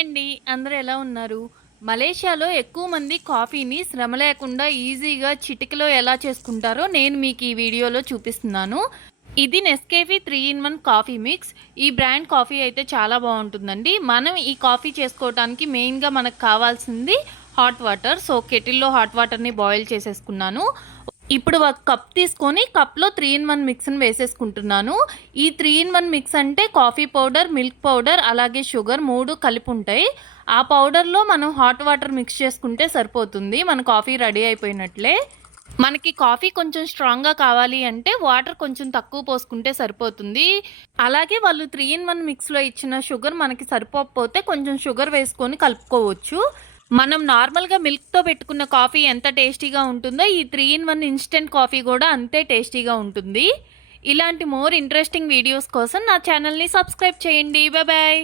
Hi అండి. అందరూ ఎలా ఉన్నారు? మలేషియాలో ఎక్కువ మంది కాఫీని శ్రమ లేకుండా ఈజీగా చిటికలో ఎలా చేసుకుంటారో నేను మీకు ఈ వీడియోలో చూపిస్తున్నాను. ఇది నెస్కేఫీ 3 ఇన్ 1 కాఫీ మిక్స్. ఈ బ్రాండ్ కాఫీ అయితే చాలా బాగుంటుందండి. మనం ఈ కాఫీ చేసుకోవడానికి మెయిన్గా మనకు కావాల్సింది హాట్ వాటర్. సో కెటిల్లో హాట్ వాటర్ని బాయిల్ చేసేసుకున్నాను. ఇప్పుడు ఒక కప్ తీసుకొని కప్లో 3 ఇన్ 1 మిక్స్ని వేసేసుకుంటున్నాను. ఈ 3 ఇన్ 1 మిక్స్ అంటే కాఫీ పౌడర్, మిల్క్ పౌడర్, అలాగే షుగర్ 3 కలిపి ఉంటాయి. ఆ పౌడర్లో మనం హాట్ వాటర్ మిక్స్ చేసుకుంటే సరిపోతుంది. మన కాఫీ రెడీ అయిపోయినట్లే. మనకి కాఫీ కొంచెం స్ట్రాంగ్గా కావాలి అంటే వాటర్ కొంచెం తక్కువ పోసుకుంటే సరిపోతుంది. అలాగే వాళ్ళు 3 ఇన్ 1 మిక్స్లో ఇచ్చిన షుగర్ మనకి సరిపోకపోతే కొంచెం షుగర్ వేసుకొని కలుపుకోవచ్చు. మనం నార్మల్గా మిల్క్తో పెట్టుకున్న కాఫీ ఎంత టేస్టీగా ఉంటుందో ఈ 3 ఇన్ 1 ఇన్స్టెంట్ కాఫీ కూడా అంతే టేస్టీగా ఉంటుంది. ఇలాంటి మోర్ ఇంట్రెస్టింగ్ వీడియోస్ కోసం నా ఛానల్ని సబ్స్క్రైబ్ చేయండి. Bye bye.